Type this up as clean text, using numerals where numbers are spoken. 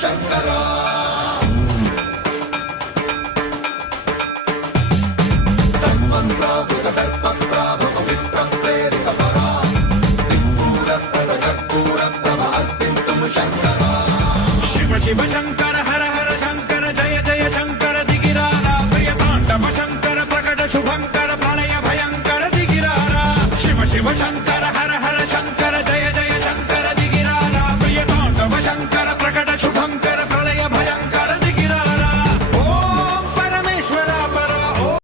శంకరా సన్మన్రావృత దర్ప ప్రాభవ విప్ర ప్రేరిత పరా దిక్పూరత్తర కర్పూరత్తమ అర్పింతుము శంకరా శివ శివ శంకర హర హర శంకర జయ జయ శంకర దిగిరాల ప్రియ తాండవ శంకర ప్రకట శుభంకర